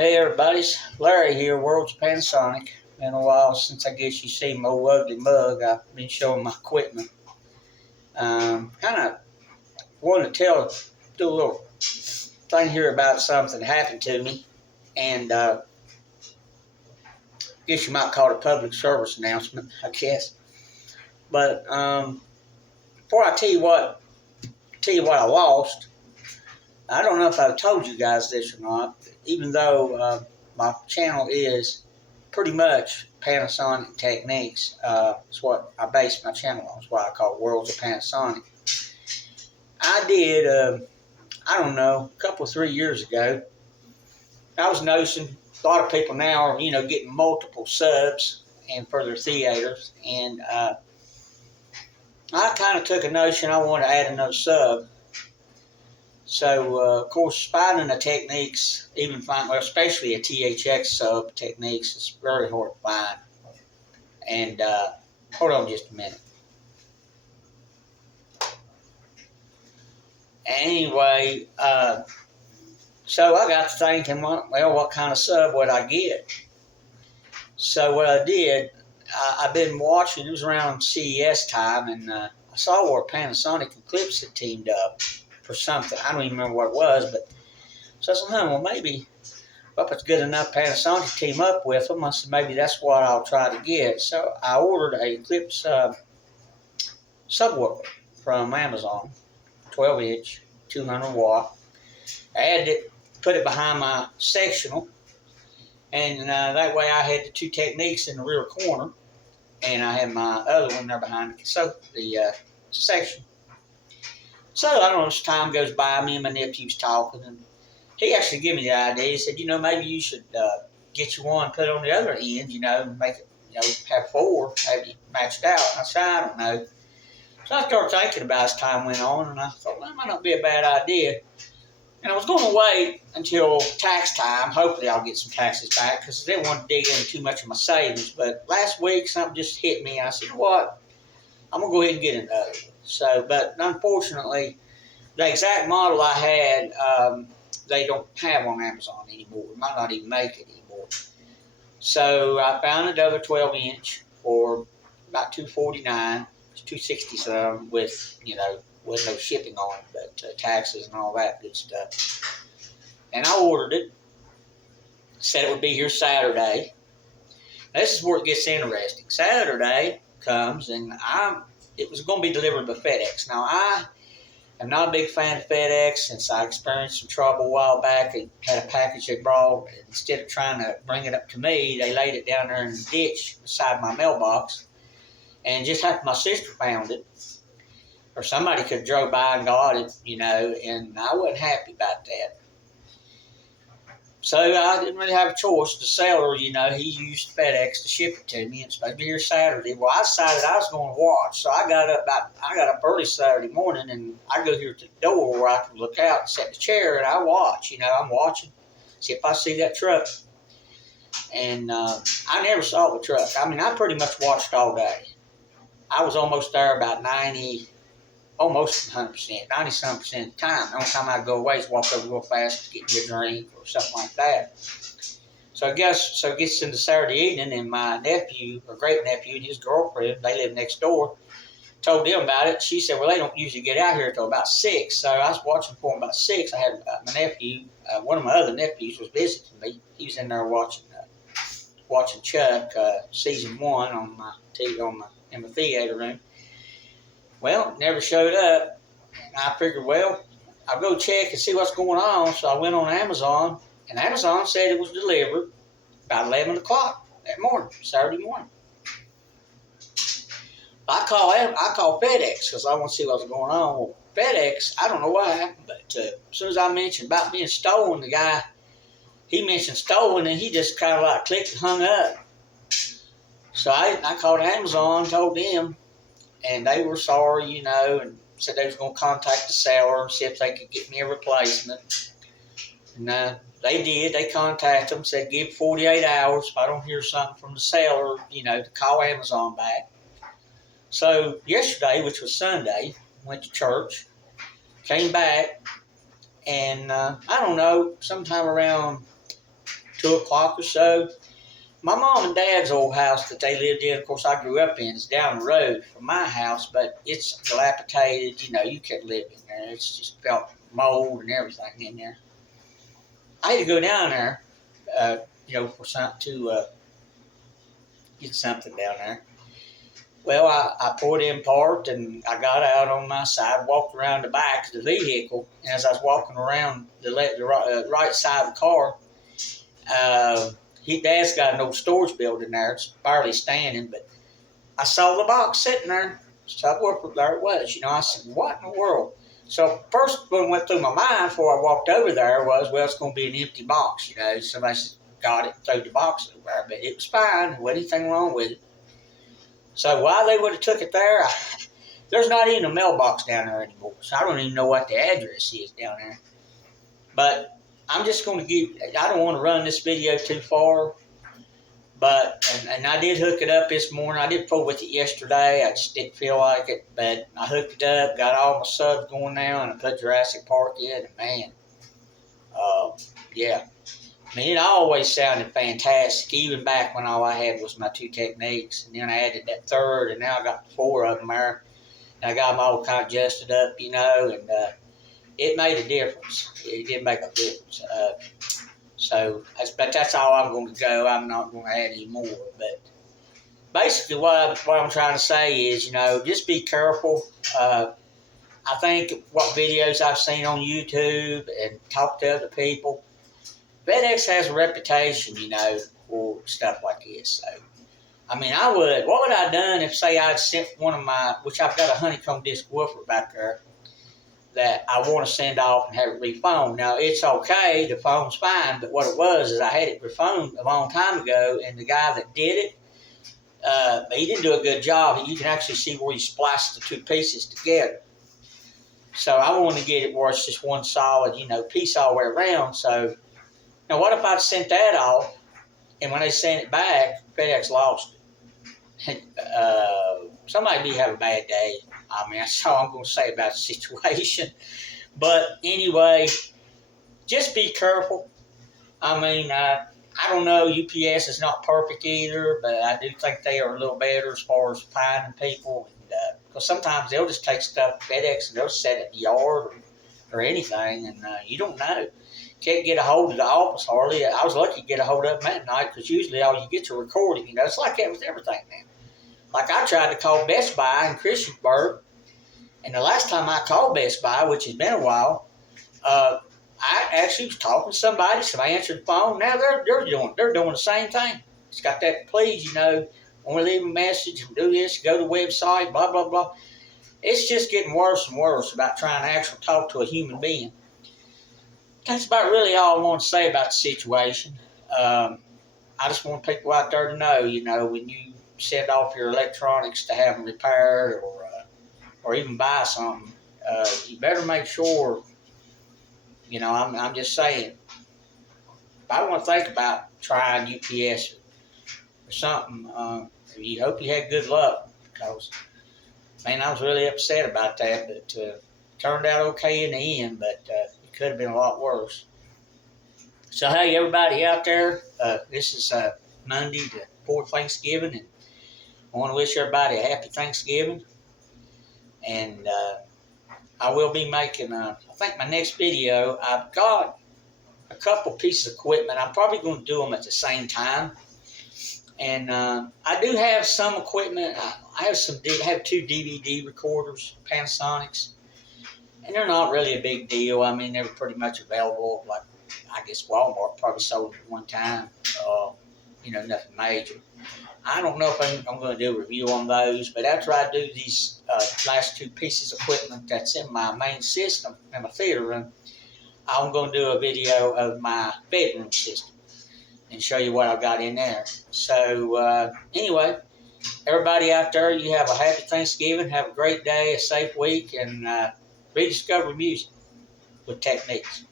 Hey everybody, Larry here, World's Panasonic. Been a while since I guess you seen my old ugly mug. I've been showing my equipment. Kind of wanted to do a little thing here about something that happened to me, and I guess you might call it a public service announcement, I guess. But before I tell you what I lost. I don't know if I've told you guys this or not. Even though my channel is pretty much Panasonic techniques. It's what I base my channel on. It's why I call it Worlds of Panasonic. I did, I don't know, a couple, 3 years ago, I was noticing a lot of people now are, getting multiple subs and for their theaters. And I kind of took a notion I wanted to add another sub. So, of course, finding the techniques, especially a THX sub techniques, is very hard to find. And hold on just a minute. Anyway, so I got to thinking, well, what kind of sub would I get? So what I did, I've been watching, it was around CES time, and I saw where Panasonic and Clips had teamed up for something. I don't even remember what it was, but so I said, well, maybe if it's good enough Panasonic to team up with them, I said, maybe that's what I'll try to get. So I ordered a Clips subwoofer from Amazon, 12-inch, 200 watt. I added it, put it behind my sectional, and that way I had the two techniques in the rear corner, and I had my other one there behind the section. So I don't know, as time goes by, me and my nephew's talking, and he actually gave me the idea. He said, maybe you should get you one, put it on the other end, and make it, have four, have you matched out. I said, I don't know. So I started thinking about it as time went on, and I thought, well, that might not be a bad idea. And I was going to wait until tax time. Hopefully I'll get some taxes back, because I didn't want to dig into too much of my savings. But last week, something just hit me, and I said, what? I'm going to go ahead and get another one. So, but unfortunately, the exact model I had, they don't have on Amazon anymore. It might not even make it anymore. So I found another 12-inch for about $249, $260 some with with no shipping on it, but taxes and all that good stuff. And I ordered it. Said it would be here Saturday. This is where it gets interesting. Saturday comes, and it was going to be delivered by FedEx. Now, I'm not a big fan of FedEx since I experienced some trouble a while back. They had a package they brought. Instead of trying to bring it up to me, they laid it down there in the ditch beside my mailbox. And just after my sister found it, or somebody could have drove by and got it, and I wasn't happy about that. So I didn't really have a choice. The seller, he used FedEx to ship it to me. It's supposed to be here Saturday. Well, I decided I was going to watch. So I got up early Saturday morning, and I go here to the door where I can look out and sit in the chair, and I watch. I'm watching, see if I see that truck. And I never saw the truck. I pretty much watched all day. I was almost there about almost 100%, 90-some% of the time. The only time I'd go away is walk over real fast to get me a drink or something like that. So it gets into Saturday evening, and my nephew, or great-nephew, and his girlfriend, they live next door, told them about it. She said, well, they don't usually get out here until about 6. So I was watching for them about 6. I had my nephew, one of my other nephews was visiting me. He was in there watching Chuck, season 1 on my TV, in the theater room. Well, never showed up. And I figured, well, I'll go check and see what's going on. So I went on Amazon, and Amazon said it was delivered about 11 o'clock that morning, Saturday morning. I call FedEx because I want to see what's going on. Well, FedEx, I don't know what happened, but as soon as I mentioned about being stolen, the guy, he mentioned stolen, and he just kind of like clicked and hung up. So I called Amazon, told them, and they were sorry, and said they was going to contact the seller and see if they could get me a replacement. And they did. They contacted them, said give 48 hours if I don't hear something from the seller, to call Amazon back. So yesterday, which was Sunday, went to church, came back, and I don't know, sometime around 2 o'clock or so. My mom and dad's old house that they lived in, of course, I grew up in, is down the road from my house, but it's dilapidated. You know, you couldn't live in there. It's just felt mold and everything in there. I had to go down there, for something to get something down there. Well, I pulled in, parked, and I got out on my side, walked around the back of the vehicle, and as I was walking around the right side of the car, Dad's got an old storage building there. It's barely standing, but I saw the box sitting there. So there it was. I said, what in the world? So first what went through my mind before I walked over there was, well, it's going to be an empty box. Somebody got it, threw the box over there, but it was fine. There wasn't anything wrong with it. So why they would have took it there, there's not even a mailbox down there anymore. So I don't even know what the address is down there. But I'm just going to I don't want to run this video too far. But, and I did hook it up this morning. I did pull with it yesterday. I just didn't feel like it. But I hooked it up, got all my subs going now, and I put Jurassic Park in. And man, yeah. I mean, it always sounded fantastic, even back when all I had was my 2 techniques. And then I added that third, and now I got 4 of them there. And I got them all kind of adjusted up, and it made a difference. It did make a difference. But that's all I'm going to go. I'm not going to add any more. But basically what I'm trying to say is, just be careful. I think what videos I've seen on YouTube and talked to other people, FedEx has a reputation, for stuff like this. So, I mean, what would I have done if, say, I'd sent one of my, which I've got a honeycomb disc woofer back there, that I want to send off and have it rephoned. Now, it's okay, the phone's fine, but what it was is I had it rephoned a long time ago, and the guy that did it, he didn't do a good job. You can actually see where he spliced the 2 pieces together. So I want to get it where it's just one solid, piece all the way around. So, now what if I'd sent that off, and when they sent it back, FedEx lost it? Somebody may have a bad day. I mean, that's all I'm going to say about the situation. But anyway, just be careful. I mean, I don't know. UPS is not perfect either, but I do think they are a little better as far as finding people. Because sometimes they'll just take stuff to FedEx and they'll set it in the yard or anything, and you don't know. Can't get a hold of the office hardly. I was lucky to get a hold of them at night because usually all you get to recording. It's like that with everything now. Like I tried to call Best Buy in Christiansburg, and the last time I called Best Buy, which has been a while, I actually was talking to somebody. Somebody answered the phone. Now they're doing the same thing. It's got that please, want to leave a message, do this, go to the website, blah blah blah. It's just getting worse and worse about trying to actually talk to a human being. That's about really all I want to say about the situation. I just want people out there to know, when you send off your electronics to have them repaired or even buy something, you better make sure, I'm just saying, if I want to think about trying UPS or something, you hope you had good luck, because, man, I was really upset about that, but turned out okay in the end, but it could have been a lot worse. So, hey, everybody out there, this is Monday before Thanksgiving, and I want to wish everybody a happy Thanksgiving. And I will be making, I think my next video, I've got a couple pieces of equipment. I'm probably going to do them at the same time. And I do have some equipment. I have 2 DVD recorders, Panasonics. And they're not really a big deal. I mean, they were pretty much available. Like, I guess Walmart probably sold them at one time. Nothing major. I don't know if I'm going to do a review on those, but after I do these last 2 pieces of equipment that's in my main system, in my theater room, I'm going to do a video of my bedroom system and show you what I've got in there. So, anyway, everybody out there, you have a happy Thanksgiving, have a great day, a safe week, and rediscover music with techniques.